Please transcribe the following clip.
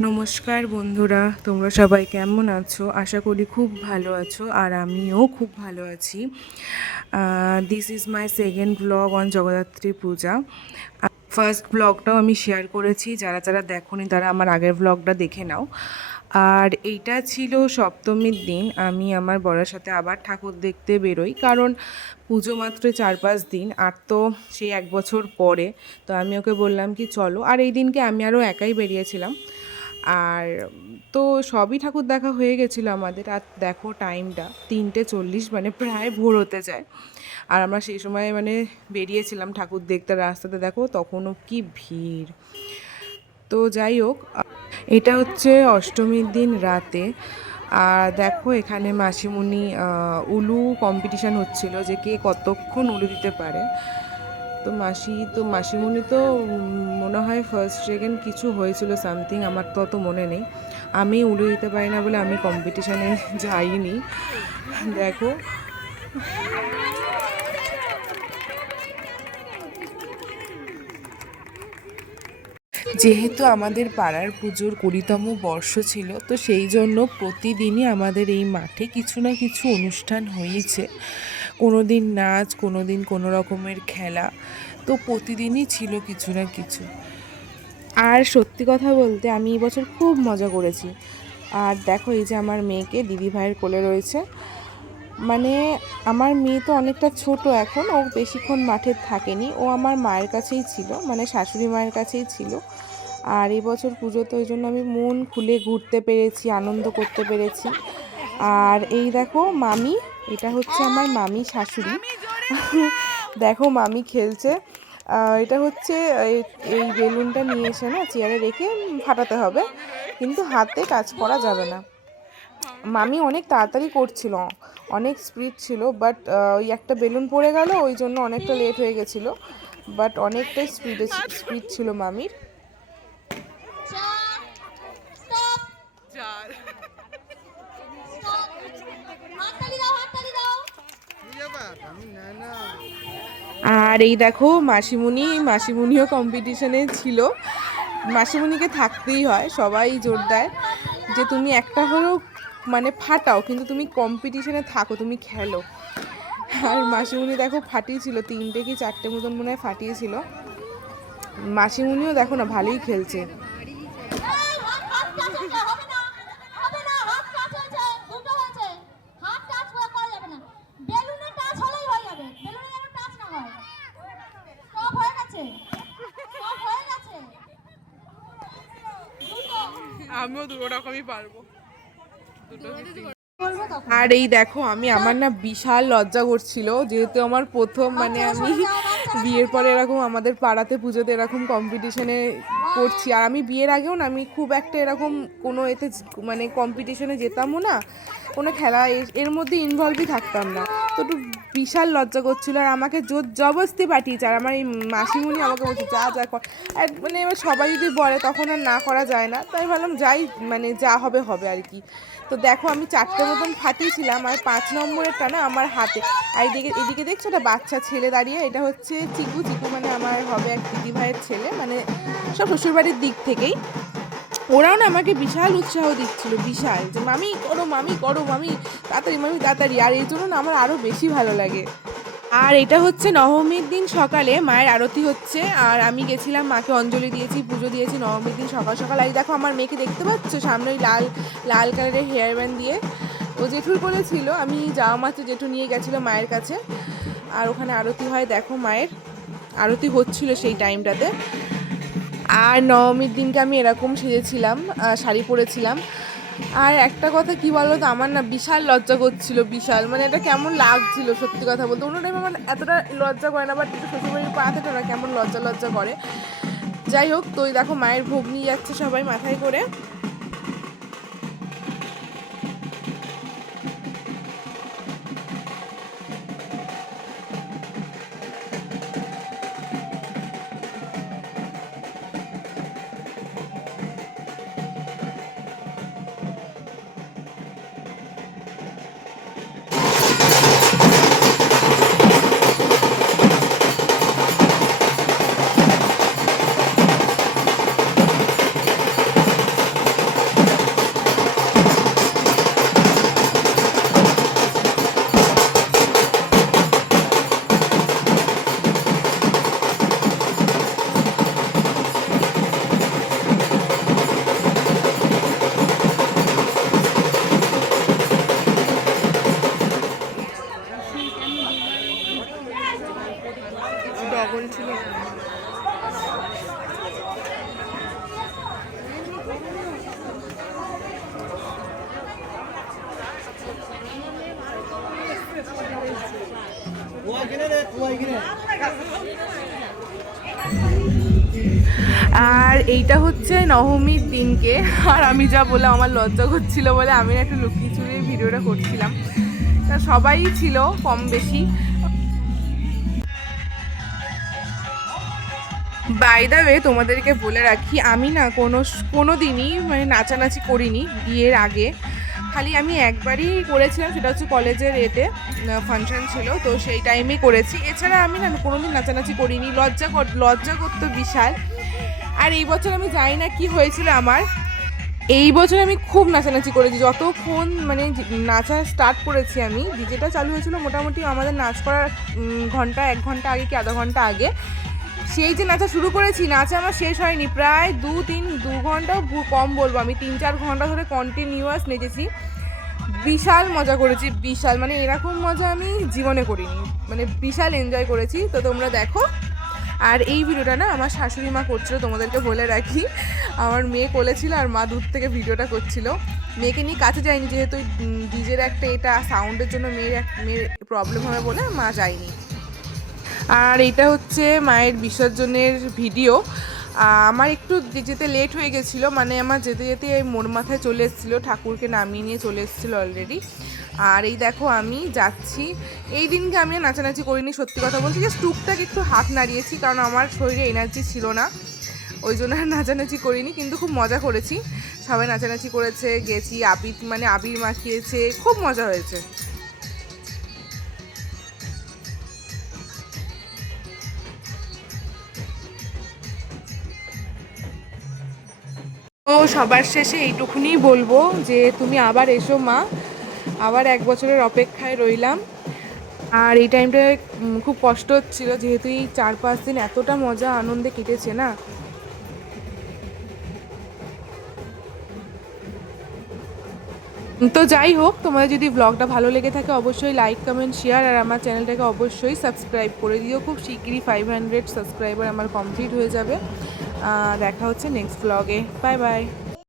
নমস্কার বন্ধুরা, তোমরা সবাই কেমন আছো? আশা করি খুব ভালো আছো, আর আমিও খুব ভালো আছি। This is my second blog on Jagaddhatri Puja. First ব্লগটাও আমি শেয়ার করেছি, যারা যারা দেখোনি তারা আমার আগের ব্লগটা দেখে নাও। আর এইটা ছিল সপ্তমীর দিন। আমি আমার বরের সাথে আবার ঠাকুর দেখতে বেরোই, কারণ পুজো মাত্র 4-5 দিন, আর তো সেই 1 বছর পরে। তো আমি ওকে বললাম কি চলো, আর এই দিনকে আমি আরও একাই বেরিয়েছিলাম। আর তো সবই ঠাকুর দেখা হয়ে গেছিলো আমাদের। আর দেখো টাইমটা 3:40, মানে প্রায় ভোর হতে যায়। আর আমরা সেই সময় মানে বেরিয়েছিলাম ঠাকুর দেখতে, রাস্তাতে দেখো তখনও কি ভিড়। তো যাই হোক, এটা হচ্ছে অষ্টমীর দিন রাতে। আর দেখো এখানে মাসিমণি উলু কম্পিটিশান হচ্ছিল, যে কে কতক্ষণ উলু দিতে পারে। তো মাসিমণি তো মনে হয় ফার্স্ট সেকেন্ড কিছু হয়েছিল সামথিং, আমার তো অত মনে নেই। আমি উলু দিতে পারি না বলে আমি কম্পিটিশানে যাইনি। দেখো যেহেতু আমাদের পাড়ার পুজোর 20তম বর্ষ ছিল, তো সেই জন্য প্রতিদিনই আমাদের এই মাঠে কিছু না কিছু অনুষ্ঠান হয়েছে। কোনো দিন নাচ, কোনো দিন কোনো রকমের খেলা, তো প্রতিদিনই ছিল কিছু না কিছু। আর সত্যি কথা বলতে আমি এই বছর খুব মজা করেছি। আর দেখো এই যে আমার মেয়েকে দিদিভাইয়ের কোলে রয়েছে। মানে আমার মেয়ে তো অনেকটা ছোট এখন, ও বেশিক্ষণ মাঠে থাকেনি, ও আমার মায়ের কাছেই ছিল, মানে শাশুড়ি মায়ের কাছেই ছিল। আর এই বছর পুজোতে ওই জন্য আমি মন খুলে ঘুরতে পেরেছি, আনন্দ করতে পেরেছি। আর এই দেখো মামি, এটা হচ্ছে আমার মামি শাশুড়ি। দেখো মামি খেলছে। এটা হচ্ছে এই বেলুনটা নিয়ে এসে না চেয়ারে রেখে ফাটাতে হবে, কিন্তু হাতে টাচ করা যাবে না। মামি অনেক তাড়াতাড়ি করছিল, অনেক স্পিড ছিল, বাট ওই একটা বেলুন পড়ে গেল, ওই জন্য অনেকটা লেট হয়ে গেছিলো। বাট অনেকটাই স্পিড ছিল মামির। আর এই দেখো মাসিমণিও কম্পিটিশনে ছিল। মাসিমণিকে থাকতেই হয়, সবাই জোর দেয় যে তুমি একটা হলেও মানে ফাটাও, কিন্তু তুমি কম্পিটিশনে থাকো, তুমি খেলো। আর মাসিমণি দেখো ফাটিয়েছিল 3টে কি 4টে মতন মনে হয় ফাটিয়েছিল। মাসিমণিও দেখো না ভালোই খেলছে। আমিও দুটো রকমই পারবো। আর এই দেখো আমার না বিশাল লজ্জা করছিল, যেহেতু আমার প্রথম, মানে আমি বিয়ের পরে এরকম আমাদের পাড়াতে পুজোতে এরকম কম্পিটিশনে করছি। আর আমি বিয়ের আগেও না আমি খুব একটা এরকম কোনো এতে মানে কম্পিটিশনে যেতামও না, কোনো খেলা এর মধ্যে ইনভলভই থাকতাম না। তো একটু বিশাল লজ্জা করছিল, আর আমাকে জোর জবরদস্তি পাঠিয়েছে। আর আমার এই মাসিমণি আমাকে বলছে যা যা কর। আর মানে এবার সবাই যদি বলে তখন আর না করা যায় না, তাই ভাবলাম যাই, মানে যা হবে হবে আর কি। তো দেখো আমি 4টে মতন ফাটিয়েছিলাম, আর 5 নম্বরেরটা না আমার হাতে। আর এদিকে দেখছো একটা বাচ্চা ছেলে দাঁড়িয়ে, এটা হচ্ছে চিকু। মানে আমার হবে এক দিদি ভাইয়ের ছেলে, মানে সব শ্বশুরবাড়ির দিক থেকেই। ওরাও না আমাকে বিশাল উৎসাহ দিচ্ছিল, বিশাল, যে মামি করো, মামি করো, মামি তাড়াতাড়ি, মামি তাড়াতাড়ি। আর এই জন্য না আমার আরও বেশি ভালো লাগে। আর এটা হচ্ছে নবমীর দিন সকালে মায়ের আরতি হচ্ছে, আর আমি গেছিলাম মাকে অঞ্জলি দিয়েছি, পুজো দিয়েছি নবমীর দিন সকাল সকাল। আর দেখো আমার মেয়েকে দেখতে পাচ্ছ সামনে ওই লাল লাল কালারের হেয়ার ব্যান্ড দিয়ে, ও জেঠুর বলেছিল, আমি যাওয়া মাত্র জেঠু নিয়ে গেছিলো মায়ের কাছে। আর ওখানে আরতি হয়, দেখো মায়ের আরতি হচ্ছিল সেই টাইমটাতে। আর নবমীর দিনকে আমি এরকম সেজেছিলাম, শাড়ি পরেছিলাম। আর একটা কথা কি বলো তো, আমার না বিশাল লজ্জা করছিল, বিশাল, মানে এটা কেমন লাগছিল সত্যি কথা বলতে। অন্য টাইম আমার এতটা লজ্জা করে না, বাট একটু শ্বশুরবাড়ির পাড়াতে না কেমন লজ্জা লজ্জা করে। যাই হোক, তো দেখো মায়ের ভোগ নিয়ে যাচ্ছে সবাই মাথায় করে। আর এইটা হচ্ছে নবমীর দিনকে, আর আমি যা বলে আমার লজ্জা করছিল বলে আমি না একটু লুকিয়ে চুরির ভিডিওটা করছিলাম। তা সবাই ছিল কম বেশি। বাই দ্য ওয়ে তোমাদেরকে বলে রাখি, আমি না কোনো দিনই মানে নাচানাচি করিনি বিয়ের আগে। খালি আমি একবারই করেছিলাম, সেটা হচ্ছে কলেজের এতে ফাংশন ছিল, তো সেই টাইমেই করেছি। এছাড়া আমি না কোনোদিন নাচানাচি করিনি, লজ্জা করতো বিশাল। আর এই বছর আমি জানি না কি হয়েছিল আমার, এই বছর আমি খুব নাচানাচি করেছি। যতক্ষণ মানে নাচা স্টার্ট করেছি আমি, ডিজেটা চালু হয়েছিল মোটামুটি আমাদের নাচ করার ঘন্টা 1 ঘন্টা আগে কি আধা ঘন্টা আগে। সেই যে নাচা শুরু করেছি, নাচা আমার শেষ হয়নি, প্রায় 2 ঘন্টাও কম বলবো, আমি 3-4 ঘন্টা ধরে কন্টিনিউয়াস নেচেছি। বিশাল মজা করেছি, বিশাল, মানে এরকম মজা আমি জীবনে করিনি, মানে বিশাল এনজয় করেছি। তো তোমরা দেখো। আর এই ভিডিওটা না আমার শাশুড়ি মা করছিল, তোমাদেরকে বলে রাখি। আমার মেয়ে কোলে ছিল আর মা দূর থেকে ভিডিওটা করছিল। মেয়েকে নিয়ে কাছে যায়নি, যেহেতু ডিজের একটা এটা সাউন্ডের জন্য মেয়ের প্রবলেম হবে বলে মা যায়নি। আর এটা হচ্ছে মায়ের বিসর্জনের ভিডিও। আমার একটু যেতে লেট হয়ে গেছিলো, মানে আমার যেতে যেতে মোড় মাথায় চলে এসেছিলো, ঠাকুরকে নামিয়ে নিয়ে চলে এসেছিলো অলরেডি। আর এই দেখো আমি যাচ্ছি। এই দিনকে আমি নাচানাচি করিনি, সত্যি কথা বলছি, যে টুকটাক একটু হাত নাড়িয়েছি, কারণ আমার শরীরে এনার্জি ছিল না, ওই জন্য আর নাচানাচি করিনি। কিন্তু খুব মজা করেছি, সবাই নাচানাচি করেছে, গেছি, আবির মাখিয়েছে, খুব মজা হয়েছে। তো সবার শেষে এইটুকুনি বলবো যে তুমি আবার এসো মা, আবার 1 বছরের অপেক্ষায় রইলাম। আর এই টাইমটায় খুব কষ্ট হচ্ছিল, যেহেতু এই 4-5 দিন এতটা মজা আনন্দে কেটেছে না। তো যাই হোক, তোমাদের যদি ব্লগটা ভালো লেগে থাকে অবশ্যই লাইক, কমেন্ট, শেয়ার, আর আমার চ্যানেলটাকে অবশ্যই সাবস্ক্রাইব করে দিও। খুব শিগগিরই 500 সাবস্ক্রাইবার আমার কমপ্লিট হয়ে যাবে। দেখা হচ্ছে নেক্সট ব্লগে। Bye bye.